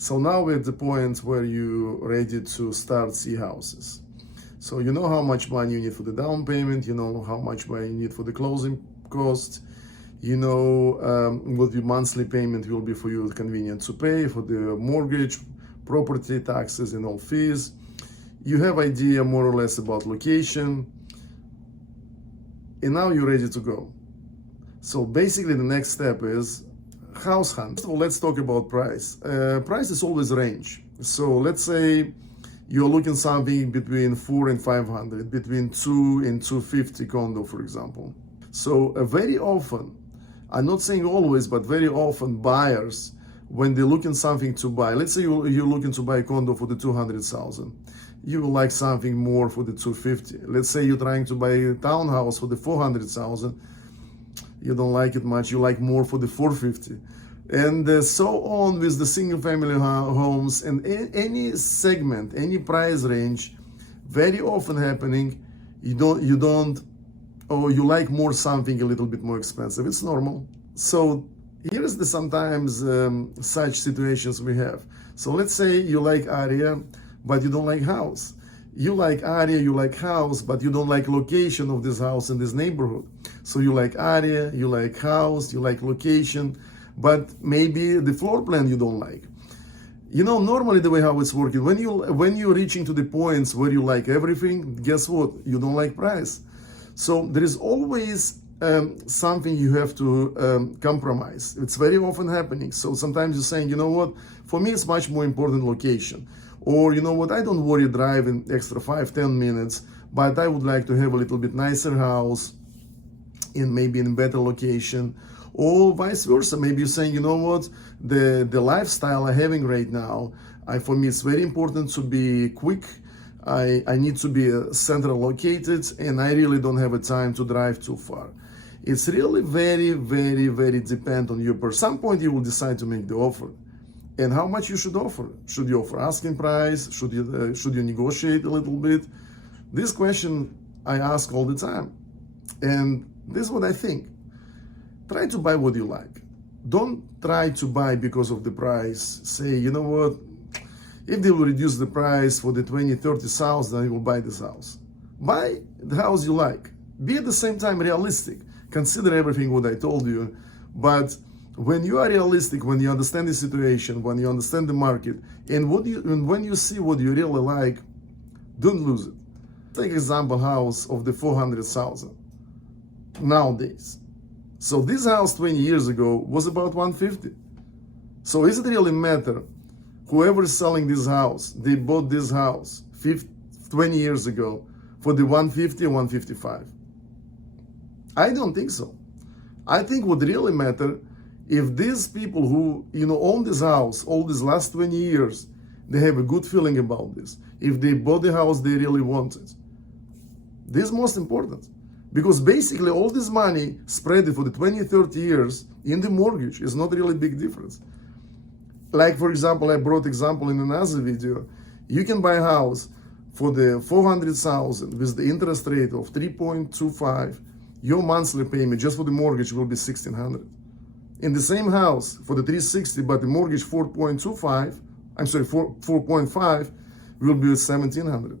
So now we're at the point where you're ready to start see houses. So you know how much money you need for the down payment, you know how much money you need for the closing costs, you know what your monthly payment will be for you convenient to pay for the mortgage, property taxes and all fees. You have idea more or less about location, and now you're ready to go. So basically the next step is house hunt. So let's talk about price. Price is always range. So let's say you're looking something between 4 and 500, between 2 and 250 condo, for example. So very often, I'm not saying always, but very often buyers, when they're looking something to buy, let's say you're looking to buy a condo for the 200,000, you will like something more for the 250. Let's say you're trying to buy a townhouse for the 400,000, you don't like it much, you like more for the 450. And so on with the single family homes and any segment, any price range, very often happening, you don't, or you like more something a little bit more expensive. It's normal. So here's the sometimes such situations we have. So let's say you like area, but you don't like house. You like area, you like house, but you don't like location of this house in this neighborhood. So you like area, you like house, you like location, but maybe the floor plan you don't like. You know, normally the way how it's working, when you're reaching to the points where you like everything, guess what? You don't like price. So there is always something you have to compromise. It's very often happening. So sometimes you're saying, you know what, for me it's much more important location. Or you know what, I don't worry driving extra 5-10 minutes, but I would like to have a little bit nicer house in maybe in better location. Or vice versa, maybe you're saying, you know what, the lifestyle I'm having right now, for me it's very important to be quick. I need to be central located, and I really don't have a time to drive too far. It's really very, very, very depend on you. At some point you will decide to make the offer. And how much you should offer? Should you offer asking price? Should you negotiate a little bit? This question I ask all the time. And this is what I think. Try to buy what you like. Don't try to buy because of the price. Say, you know what, if they will reduce the price for the 20-30,000, then you will buy this house. Buy the house you like. Be at the same time realistic. Consider everything what I told you. But when you are realistic, when you understand the situation, when you understand the market, and when you see what you really like, don't lose it. Take example house of the 400,000 nowadays. So this house 20 years ago was about 150. So is it really matter? Whoever is selling this house, they bought this house 20 years ago for the 150 or 155. I don't think so. I think what really matter, if these people who own this house all these last 20 years, they have a good feeling about this. If they bought the house they really wanted. This is most important. Because basically all this money spread for the 20-30 years in the mortgage is not really big difference. Like for example, I brought example in another video. You can buy a house for the 400,000 with the interest rate of 3.25. Your monthly payment just for the mortgage will be 1,600. In the same house for the 360, but the mortgage 4.25, I'm sorry, 4.5 will be 1,700.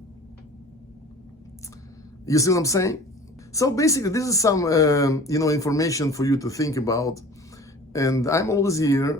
You see what I'm saying? So basically, this is some information for you to think about, and I'm always here.